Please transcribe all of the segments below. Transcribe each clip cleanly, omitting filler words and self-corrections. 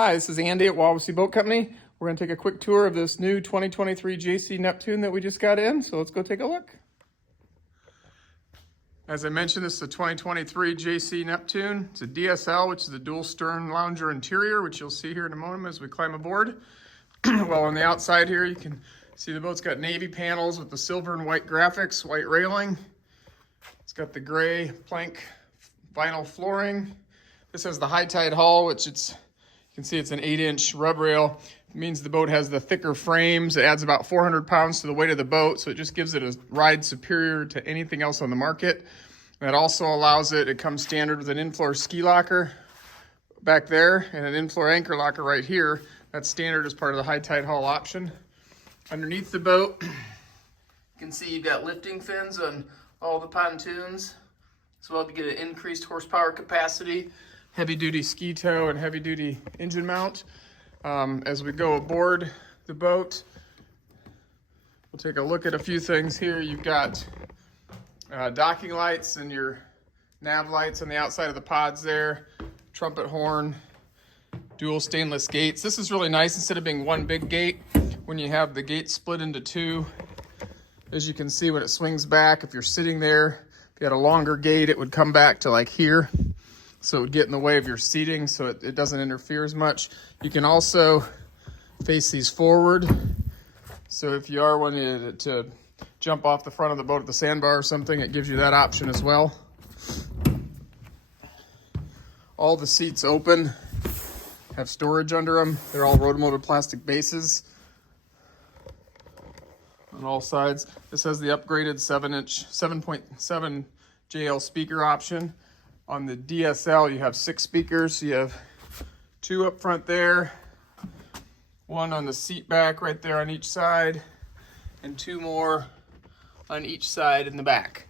Hi, this is Andy at Wawasee Boat Company. We're going to take a quick tour of this new 2023 JC NepToon that we just got in, so let's go take a look. As I mentioned, this is a 2023 JC NepToon. It's a DSL, which is a dual stern lounger interior, which you'll see here in a moment as we climb aboard. Well, on the outside here, you can see the boat's got navy panels with the silver and white graphics, white railing. It's got the gray plank vinyl flooring. This has the high tide hull, which you can see it's an 8-inch rub rail. It means the boat has the thicker frames. It adds about 400 pounds to the weight of the boat, so it just gives it a ride superior to anything else on the market. That also allows it comes standard with an in-floor ski locker back there and an in-floor anchor locker right here. That's standard as part of the high tide hull option. Underneath the boat, you can see you've got lifting fins on all the pontoons, as well to get an increased horsepower capacity, heavy-duty ski tow and heavy-duty engine mount. As we go aboard the boat, we'll take a look at a few things here. You've got docking lights and your nav lights on the outside of the pods there, trumpet horn, dual stainless gates. This is really nice. Instead of being one big gate, when you have the gate split into two, as you can see when it swings back, if you're sitting there, if you had a longer gate, it would come back to like here. So it would get in the way of your seating, so it doesn't interfere as much. You can also face these forward. So if you are wanting to jump off the front of the boat at the sandbar or something, it gives you that option as well. All the seats open, have storage under them. They're all rotomolded plastic bases on all sides. This has the upgraded 7.7 JL speaker option. On the DSL, you have 6 speakers. You have 2 up front there, 1 on the seat back right there on each side, and 2 more on each side in the back.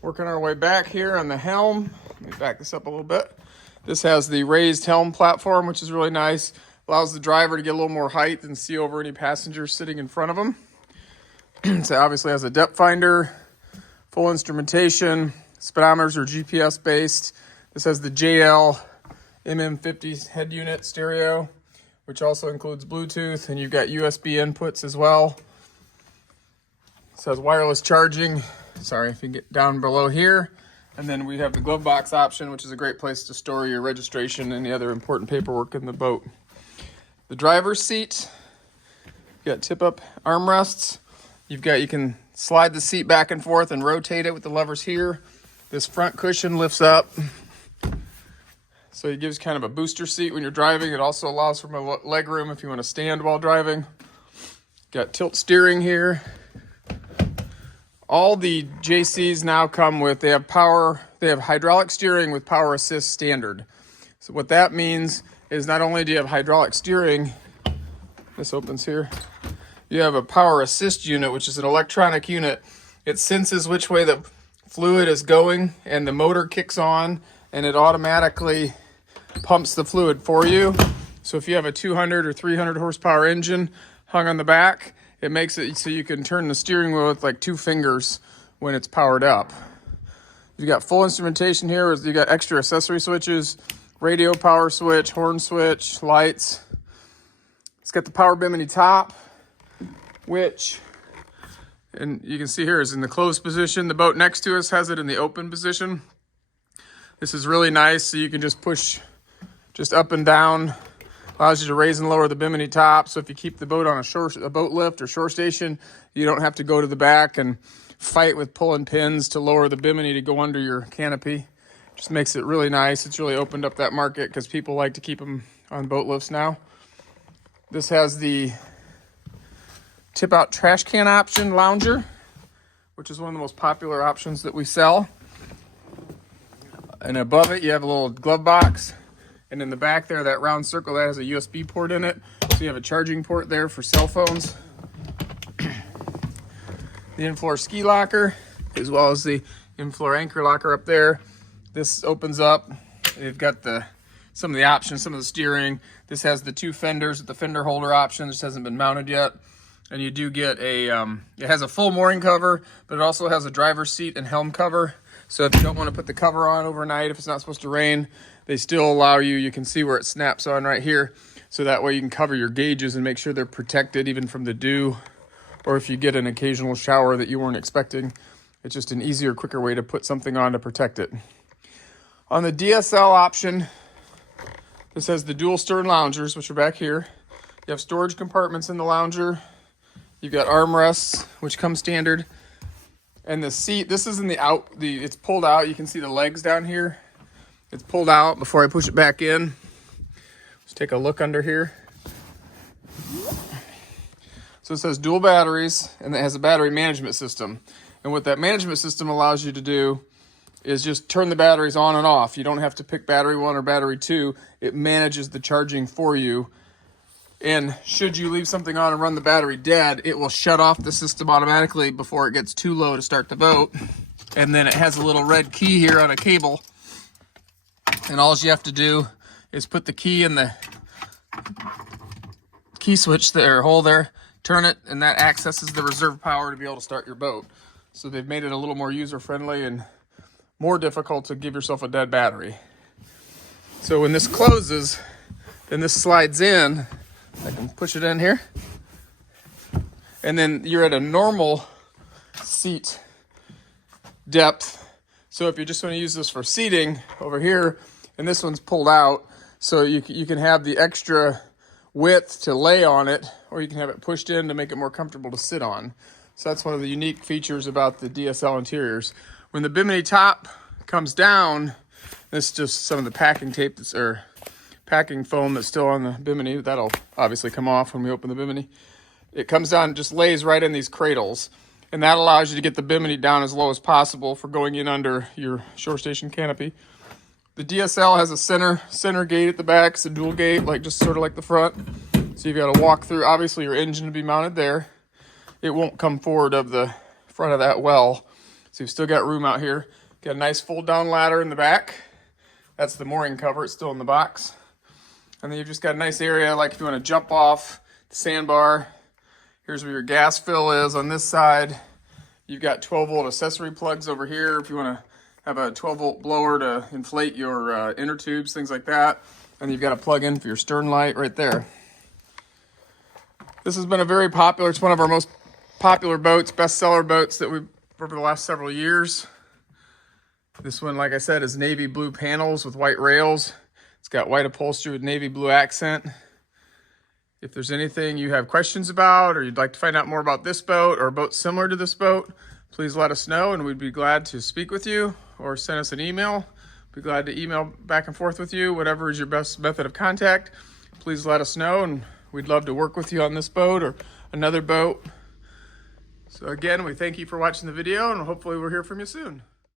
Working our way back here on the helm. Let me back this up a little bit. This has the raised helm platform, which is really nice. Allows the driver to get a little more height and see over any passengers sitting in front of them. So obviously has a depth finder, full instrumentation. Speedometers are GPS based. This has the JL MM50 head unit stereo, which also includes Bluetooth, and you've got USB inputs as well. This has wireless charging. Sorry, if you get down below here. And then we have the glove box option, which is a great place to store your registration and any other important paperwork in the boat. The driver's seat, you've got tip-up armrests. You can slide the seat back and forth and rotate it with the levers here. This front cushion lifts up, so it gives kind of a booster seat when you're driving. It also allows for more leg room if you want to stand while driving. Got tilt steering here. All the JCs now come with, they have hydraulic steering with power assist standard. So what that means is not only do you have hydraulic steering, this opens here, you have a power assist unit, which is an electronic unit. It senses which way the fluid is going, and the motor kicks on, and it automatically pumps the fluid for you. So if you have a 200 or 300 horsepower engine hung on the back, it makes it so you can turn the steering wheel with like 2 fingers when it's powered up. You got full instrumentation here. You got extra accessory switches, radio power switch, horn switch, lights. It's got the power bimini top, which, and you can see here is in the closed position. The boat next to us has it in the open position. This is really nice, so you can just push just up and down. Allows you to raise and lower the bimini top. So if you keep the boat on a boat lift or shore station, you don't have to go to the back and fight with pulling pins to lower the bimini to go under your canopy. Just makes it really nice. It's really opened up that market because people like to keep them on boat lifts now. This has the tip-out trash can option lounger, which is one of the most popular options that we sell. And above it, you have a little glove box. And in the back there, that round circle, that has a USB port in it. So you have a charging port there for cell phones. The in-floor ski locker, as well as the in-floor anchor locker up there. This opens up. You've got some of the options, some of the steering. This has the 2 fenders with the fender holder option. This hasn't been mounted yet. And you do get it has a full mooring cover, but it also has a driver's seat and helm cover. So if you don't want to put the cover on overnight, if it's not supposed to rain, they still allow you can see where it snaps on right here. So that way you can cover your gauges and make sure they're protected even from the dew, or if you get an occasional shower that you weren't expecting. It's just an easier, quicker way to put something on to protect it. On the DSL option, this has the dual stern loungers, which are back here. You have storage compartments in the lounger. You've got armrests, which come standard. And the seat, this is in it's pulled out. You can see the legs down here. It's pulled out before I push it back in. Let's take a look under here. So it says dual batteries, and it has a battery management system. And what that management system allows you to do is just turn the batteries on and off. You don't have to pick battery 1 or battery 2. It manages the charging for you. And should you leave something on and run the battery dead, it will shut off the system automatically before it gets too low to start the boat. And then it has a little red key here on a cable. And all you have to do is put the key in the key switch there, hole there, turn it, and that accesses the reserve power to be able to start your boat. So they've made it a little more user-friendly and more difficult to give yourself a dead battery. So when this closes, then this slides in. I can push it in here. And then you're at a normal seat depth. So if you just want to use this for seating over here, and this one's pulled out, so you can have the extra width to lay on it, or you can have it pushed in to make it more comfortable to sit on. So that's one of the unique features about the DSL interiors. When the bimini top comes down, this is just some of the packing tape or packing foam that's still on the bimini. That'll obviously come off when we open the bimini. It comes down and just lays right in these cradles. And that allows you to get the bimini down as low as possible for going in under your shore station canopy. The DSL has a center gate at the back. It's a dual gate, like just sort of like the front. So you've got to walk through. Obviously your engine will be mounted there. It won't come forward of the front of that well. So you've still got room out here. Got a nice fold down ladder in the back. That's the mooring cover. It's still in the box. And then you've just got a nice area, like if you want to jump off the sandbar. Here's where your gas fill is on this side. You've got 12-volt accessory plugs over here if you want to have a 12-volt blower to inflate your inner tubes, things like that. And you've got a plug in for your stern light right there. This has been a very popular, it's one of our most popular boats, bestseller boats that we've over the last several years. This one, like I said, is navy blue panels with white rails. It's got white upholstery with navy blue accent. If there's anything you have questions about, or you'd like to find out more about this boat or a boat similar to this boat, please let us know and we'd be glad to speak with you, or send us an email. Be glad to email back and forth with you. Whatever is your best method of contact, please let us know, and we'd love to work with you on this boat or another boat. So again, we thank you for watching the video, and hopefully we'll hear from you soon.